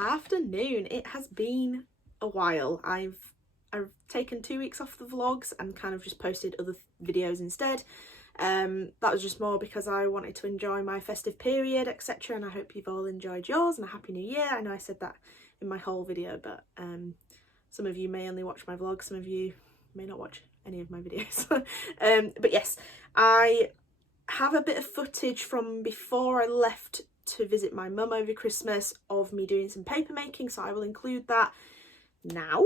afternoon. It has been a while. I've taken 2 weeks off the vlogs and kind of just posted other videos instead. That was just more because I wanted to enjoy my festive period, etc. And I hope you've all enjoyed yours, and a happy new year. I know I said that in my whole video, but some of you may only watch my vlogs, some of you may not watch any of my videos. But yes, I have a bit of footage from before I left to visit my mum over Christmas of me doing some paper making, so I will include that now.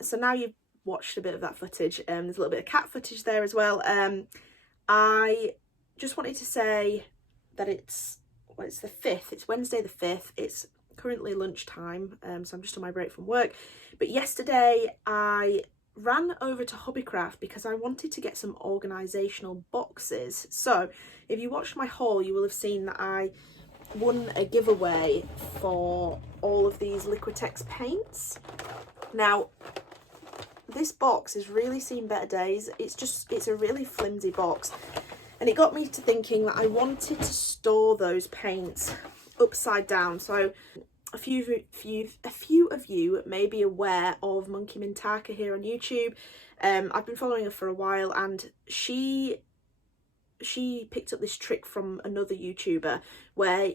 So now you've watched a bit of that footage, there's a little bit of cat footage there as well. I just wanted to say that it's the 5th, it's Wednesday the 5th, it's currently lunchtime, so I'm just on my break from work. But yesterday I ran over to Hobbycraft because I wanted to get some organisational boxes. So if you watched my haul, you will have seen that I won a giveaway for all of these Liquitex paints. Now, this box has really seen better days. It's a really flimsy box, and it got me to thinking that I wanted to store those paints upside down. So a few of you may be aware of Monkey Mintaka here on YouTube. I've been following her for a while, and she picked up this trick from another YouTuber where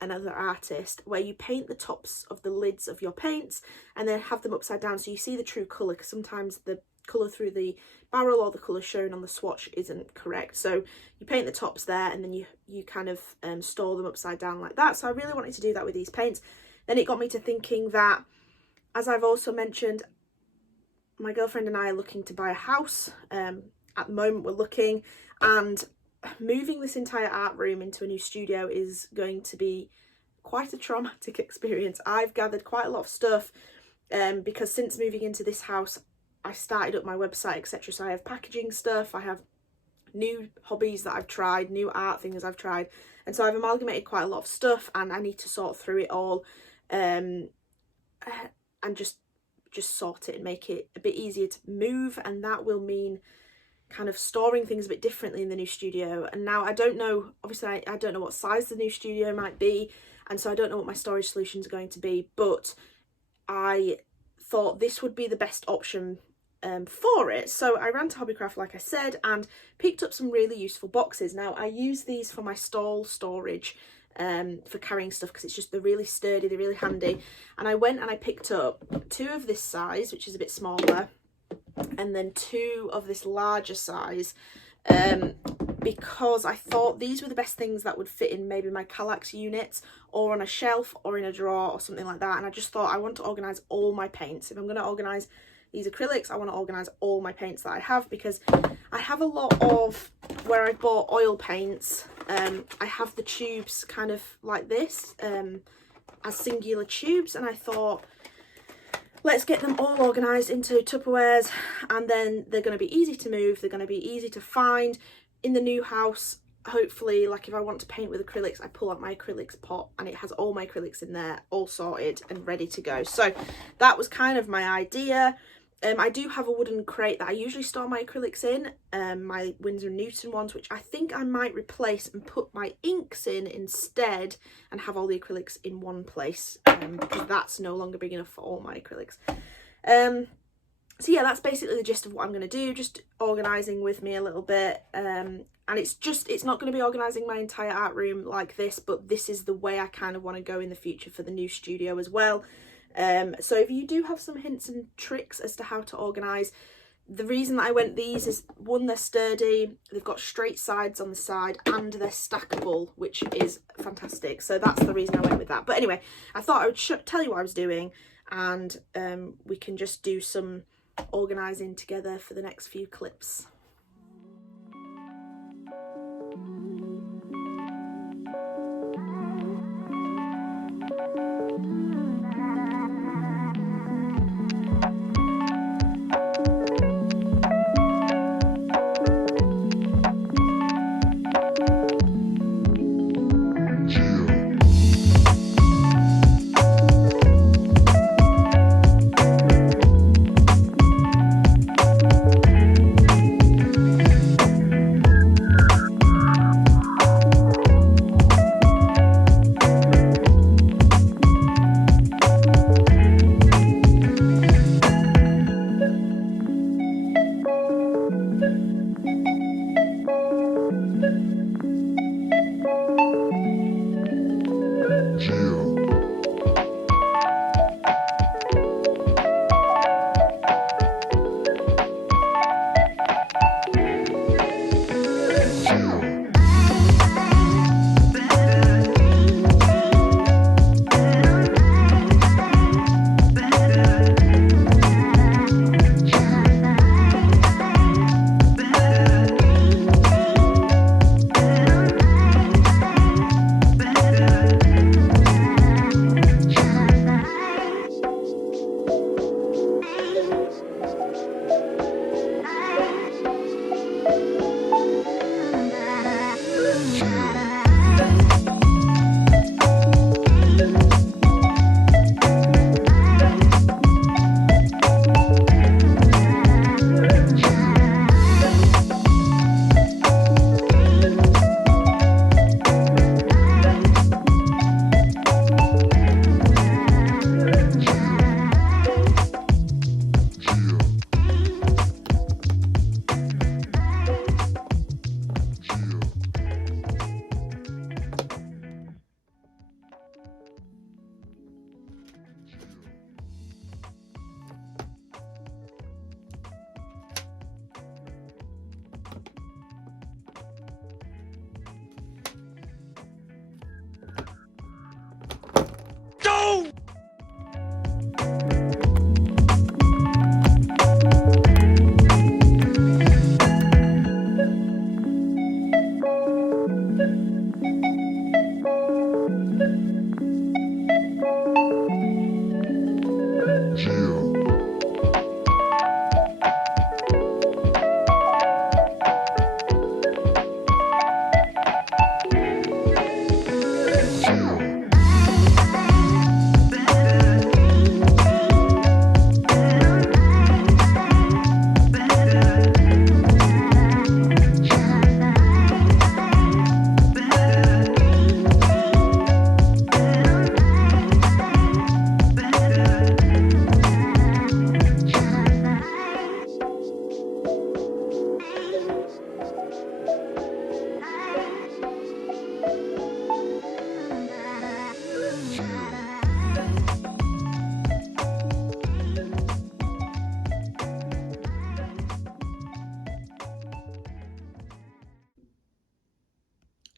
another artist, where you paint the tops of the lids of your paints and then have them upside down so you see the true colour, because sometimes the colour through the barrel or the colour shown on the swatch isn't correct. So you paint the tops there, and then you kind of store them upside down like that. So I really wanted to do that with these paints. Then it got me to thinking that, as I've also mentioned, my girlfriend and I are looking to buy a house. At the moment we're looking, and moving this entire art room into a new studio is going to be quite a traumatic experience. I've gathered quite a lot of stuff because since moving into this house I started up my website, etc. So I have packaging stuff, I have new hobbies that I've tried, new art things I've tried, and so I've amalgamated quite a lot of stuff, and I need to sort through it all and just sort it and make it a bit easier to move, and that will mean kind of storing things a bit differently in the new studio. And now I don't know, obviously I don't know what size the new studio might be, and so I don't know what my storage solutions are going to be, but I thought this would be the best option for it. So I ran to Hobbycraft, like I said, and picked up some really useful boxes. Now I use these for my stall storage, for carrying stuff, because they're really sturdy, they're really handy. And I went and I picked up 2 of this size, which is a bit smaller, and then 2 of this larger size, because I thought these were the best things that would fit in maybe my Kallax units, or on a shelf, or in a drawer, or something like that. And I just thought I want to organise all my paints. If I'm going to organise these acrylics, I want to organise all my paints that I have, because I have a lot of, where I bought oil paints, I have the tubes kind of like this, as singular tubes, and I thought, let's get them all organised into Tupperwares, and then they're going to be easy to move, they're going to be easy to find in the new house. Hopefully, like if I want to paint with acrylics, I pull out my acrylics pot and it has all my acrylics in there, all sorted and ready to go. So that was kind of my idea. I do have a wooden crate that I usually store my acrylics in, my Winsor & Newton ones, which I think I might replace and put my inks in instead, and have all the acrylics in one place, because that's no longer big enough for all my acrylics. So yeah, that's basically the gist of what I'm going to do, just organising with me a little bit. And it's not going to be organising my entire art room like this, but this is the way I kind of want to go in the future for the new studio as well. So if you do have some hints and tricks as to how to organise, the reason that I went these is, one, they're sturdy, they've got straight sides on the side, and they're stackable, which is fantastic. So that's the reason I went with that. But anyway, I thought I would tell you what I was doing, and we can just do some organising together for the next few clips.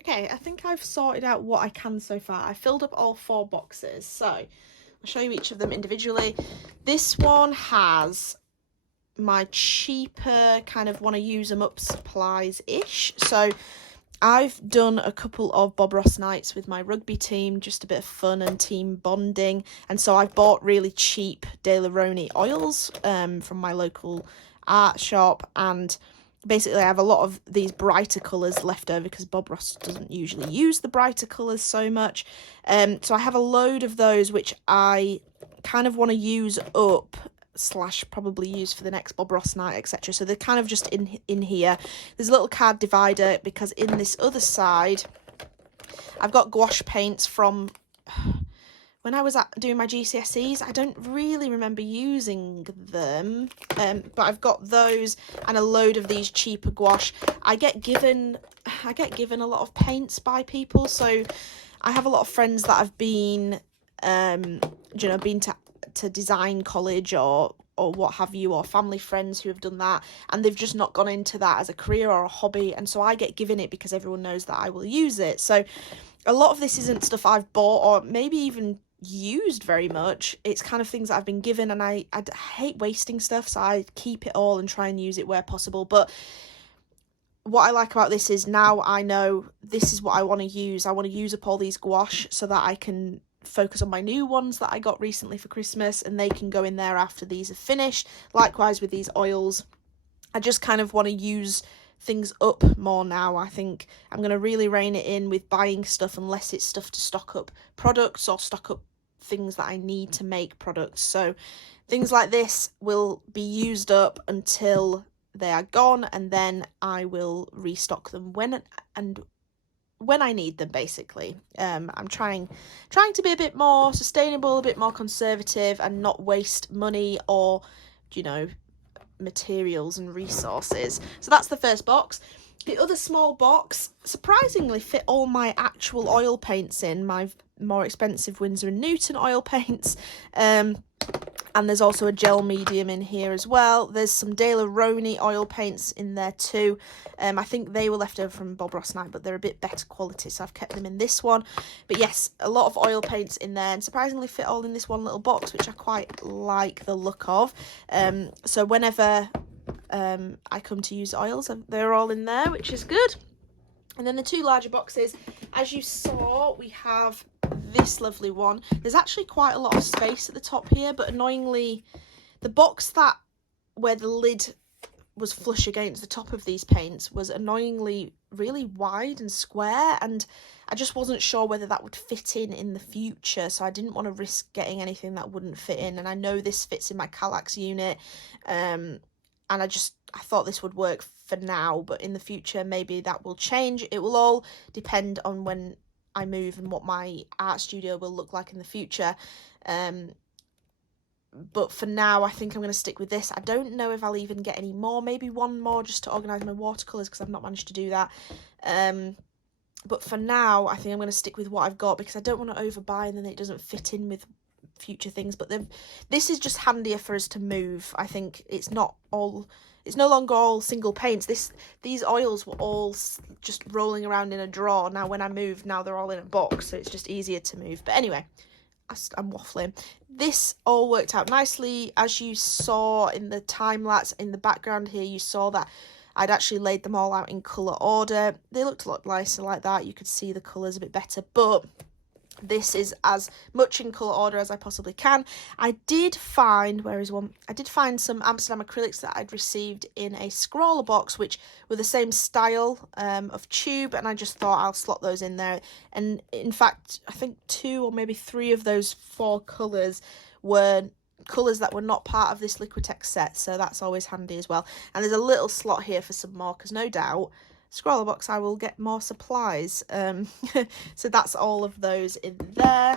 Okay, I think I've sorted out what I can so far. I filled up all 4 boxes, so I'll show you each of them individually. This one has my cheaper kind of want to use them up supplies-ish. So I've done a couple of Bob Ross nights with my rugby team, just a bit of fun and team bonding. And so I've bought really cheap De La Roni oils from my local art shop, and basically I have a lot of these brighter colours left over because Bob Ross doesn't usually use the brighter colours so much. So I have a load of those which I kind of want to use up / probably use for the next Bob Ross night, etc. So they're kind of just in here. There's a little card divider because in this other side I've got gouache paints from when I was doing my GCSEs. I don't really remember using them, but I've got those and a load of these cheaper gouache. I get given a lot of paints by people, so I have a lot of friends that have been been to design college or what have you, or family friends who have done that, and they've just not gone into that as a career or a hobby, and so I get given it because everyone knows that I will use it. So a lot of this isn't stuff I've bought or maybe even used very much. It's kind of things that I've been given, and I hate wasting stuff, so I keep it all and try and use it where possible. But what I like about this is now I know this is what I want to use. I want to use up all these gouache so that I can focus on my new ones that I got recently for Christmas, and they can go in there after these are finished. Likewise with these oils, I just kind of want to use things up more now. I think I'm going to really rein it in with buying stuff unless it's stuff to stock up products or stock up things that I need to make products. So things like this will be used up until they are gone, and then I will restock them when I need them, basically. I'm trying to be a bit more sustainable, a bit more conservative, and not waste money or, materials and resources. So that's the first box. The other small box surprisingly fit all my actual oil paints in, my more expensive Winsor & Newton oil paints. And there's also a gel medium in here as well. There's some De La Roni oil paints in there too. I think they were left over from Bob Ross night, but they're a bit better quality, so I've kept them in this one. But yes, a lot of oil paints in there, and surprisingly fit all in this one little box, which I quite like the look of. So whenever I come to use oils, they're all in there, which is good. And then the 2 larger boxes, as you saw, we have this lovely one. There's actually quite a lot of space at the top here, but annoyingly the box where the lid was flush against the top of these paints was annoyingly really wide and square, and I just wasn't sure whether that would fit in the future, so I didn't want to risk getting anything that wouldn't fit in. And I know this fits in my Kallax unit, and I thought this would work for now, but in the future maybe that will change. It will all depend on when I move and what my art studio will look like in the future. But for now, I think I'm going to stick with this. I don't know if I'll even get any more, maybe one more just to organise my watercolours, because I've not managed to do that. But for now, I think I'm going to stick with what I've got, because I don't want to overbuy and then it doesn't fit in with future things. But this is just handier for us to move. I think it's no longer all single paints. These oils were all just rolling around in a drawer. Now when I moved, now they're all in a box, so it's just easier to move. But anyway, I'm waffling. This all worked out nicely. As you saw in the time lapse in the background here, you saw that I'd actually laid them all out in colour order. They looked a lot nicer like that. You could see the colours a bit better, but This is as much in colour order as I possibly can. I did find, where is one? I did find some Amsterdam acrylics that I'd received in a scrawler box, which were the same style of tube, and I just thought I'll slot those in there. And in fact, I think 2 or maybe 3 of those 4 colours were colours that were not part of this Liquitex set, so that's always handy as well. And there's a little slot here for some more, because no doubt scrawler box I will get more supplies. So that's all of those in there.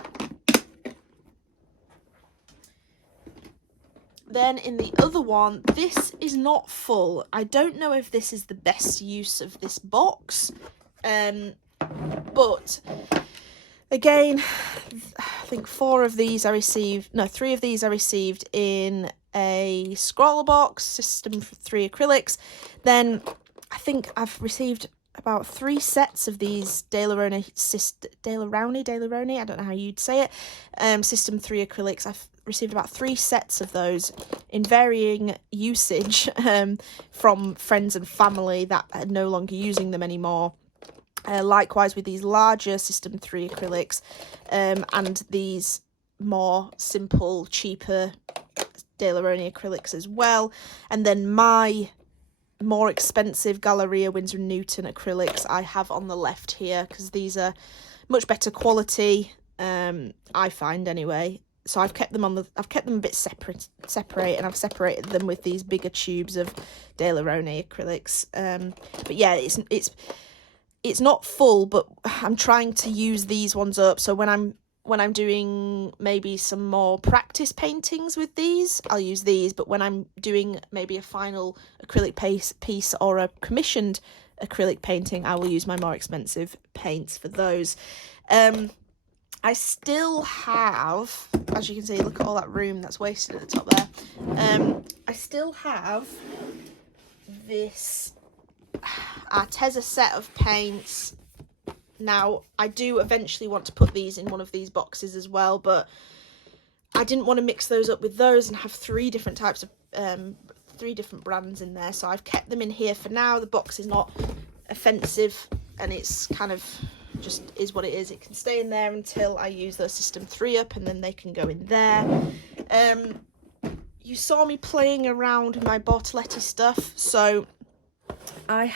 Then in the other one, this is not full. I don't know if this is the best use of this box, but again, I think 3 of these I received in a scrawler box, system for 3 acrylics. Then I think I've received about 3 sets of these De La Rowney, I don't know how you'd say it, system 3 acrylics. I've received about 3 sets of those in varying usage from friends and family that are no longer using them anymore. Likewise with these larger system 3 acrylics and these more simple, cheaper De La Rowney acrylics as well. And then my more expensive Galleria Winsor & Newton acrylics I have on the left here, because these are much better quality, I find anyway. So I've kept them a bit separate, and I've separated them with these bigger tubes of De La Rowney acrylics. But yeah, it's not full, but I'm trying to use these ones up. So when I'm doing maybe some more practice paintings with these, I'll use these. But when I'm doing maybe a final acrylic piece or a commissioned acrylic painting, I will use my more expensive paints for those. I still have, as you can see, look at all that room that's wasted at the top there. I still have this Arteza set of paints. Now, I do eventually want to put these in one of these boxes as well, but I didn't want to mix those up with those and have 3 different types of, 3 different brands in there. So I've kept them in here for now. The box is not offensive, and it's kind of just is what it is. It can stay in there until I use the system 3 up, and then they can go in there. You saw me playing around with my Bortoletti stuff, so I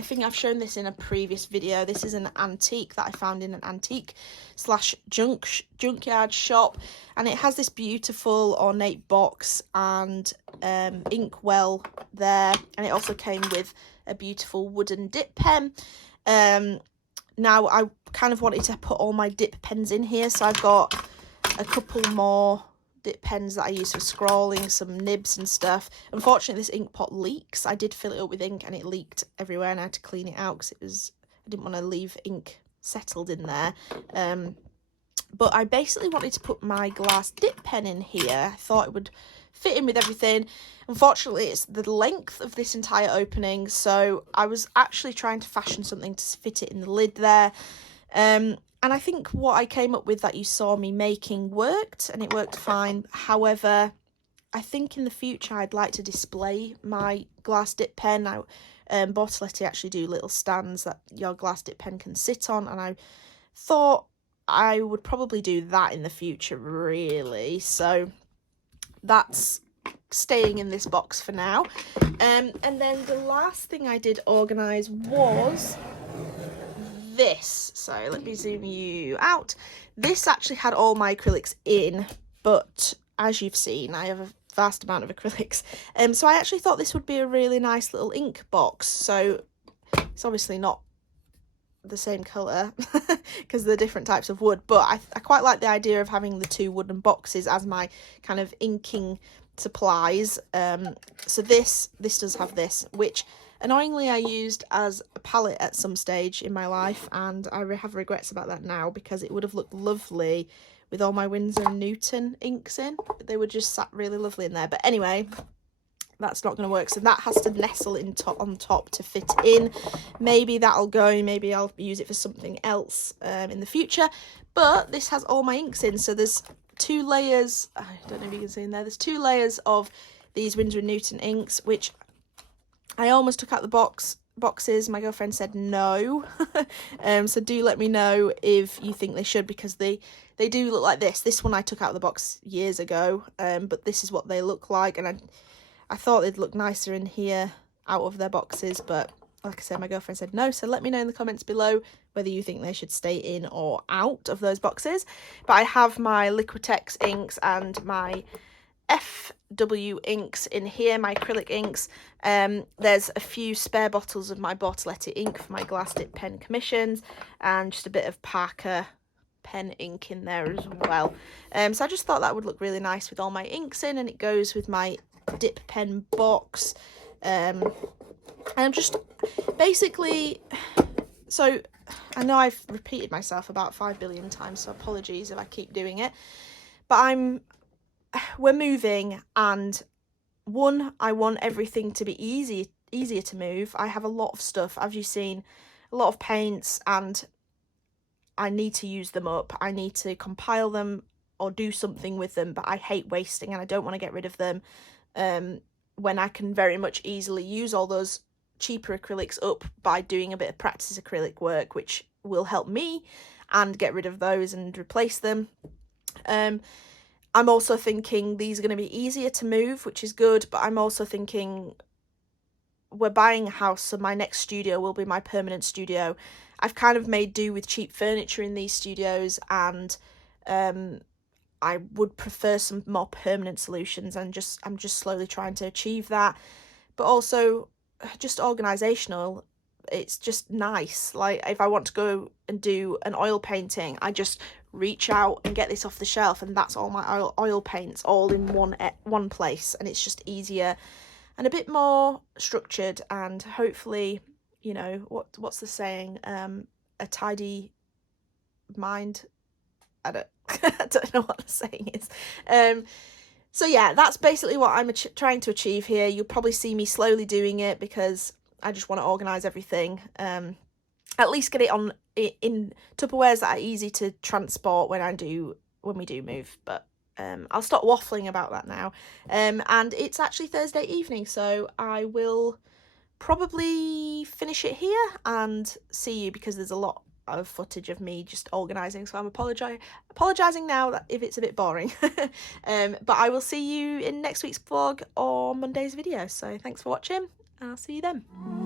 think I've shown this in a previous video. This is an antique that I found in an antique / junkyard shop, and it has this beautiful ornate box and inkwell there, and it also came with a beautiful wooden dip pen. Now I kind of wanted to put all my dip pens in here, so I've got a couple more dip pens that I use for scrolling, some nibs and stuff. Unfortunately, this ink pot leaks. I did fill it up with ink and it leaked everywhere, and I had to clean it out because I didn't want to leave ink settled in there. But I basically wanted to put my glass dip pen in here. I thought it would fit in with everything. Unfortunately, it's the length of this entire opening, so I was actually trying to fashion something to fit it in the lid there. And I think what I came up with that you saw me making worked, and it worked fine. However, I think in the future I'd like to display my glass dip pen. Now, Bortoletti actually do little stands that your glass dip pen can sit on, and I thought I would probably do that in the future, really. So that's staying in this box for now. And then the last thing I did organise was this. So let me zoom you out. This actually had all my acrylics in, but as you've seen, I have a vast amount of acrylics. So I actually thought this would be a really nice little ink box. So it's obviously not the same colour because they're different types of wood, but I quite like the idea of having the 2 wooden boxes as my kind of inking supplies. So this does have this, which annoyingly I used as a palette at some stage in my life, and I have regrets about that now, because it would have looked lovely with all my Winsor & Newton inks in. They would just sat really lovely in there. But anyway, that's not going to work, so that has to nestle on top to fit in. Maybe that'll go, maybe I'll use it for something else in the future. But this has all my inks in, so there's 2 layers, I don't know if you can see in there, there's 2 layers of these Winsor & Newton inks, which I almost took out the box boxes, my girlfriend said no. So do let me know if you think they should, because they do look like this. This one I took out of the box years ago, but this is what they look like, and I thought they'd look nicer in here out of their boxes, but like I said, my girlfriend said no. So let me know in the comments below whether you think they should stay in or out of those boxes. But I have my Liquitex inks and my FW inks in here, my acrylic inks. There's a few spare bottles of my Yetee ink for my glass dip pen commissions, and just a bit of Parker pen ink in there as well. So I just thought that would look really nice with all my inks in, and it goes with my dip pen box. And I'm just basically, so I know I've repeated myself about 5 billion times, so apologies if I keep doing it, but we're moving, and one, I want everything to be easier to move. I have a lot of stuff, as you've seen, a lot of paints, and I need to use them up. I need to compile them or do something with them, but I hate wasting, and I don't want to get rid of them when I can very much easily use all those cheaper acrylics up by doing a bit of practice acrylic work, which will help me, and get rid of those and replace them. I'm also thinking these are going to be easier to move, which is good, but I'm also thinking we're buying a house, so my next studio will be my permanent studio. I've kind of made do with cheap furniture in these studios, and I would prefer some more permanent solutions, and I'm just slowly trying to achieve that. But also just organisational, it's just nice. Like if I want to go and do an oil painting, I just reach out and get this off the shelf, and that's all my oil paints all in one place, and it's just easier and a bit more structured, and hopefully, you know, what's the saying, a tidy mind, I don't know what the saying is. So yeah, that's basically what I'm trying to achieve here. You'll probably see me slowly doing it because I just want to organise everything. At least get it on in Tupperwares that are easy to transport when we do move. But I'll stop waffling about that now. And it's actually Thursday evening, so I will probably finish it here and see you, because there's a lot of footage of me just organising, so I'm apologising now if it's a bit boring. But I will see you in next week's vlog or Monday's video, so thanks for watching, and I'll see you then.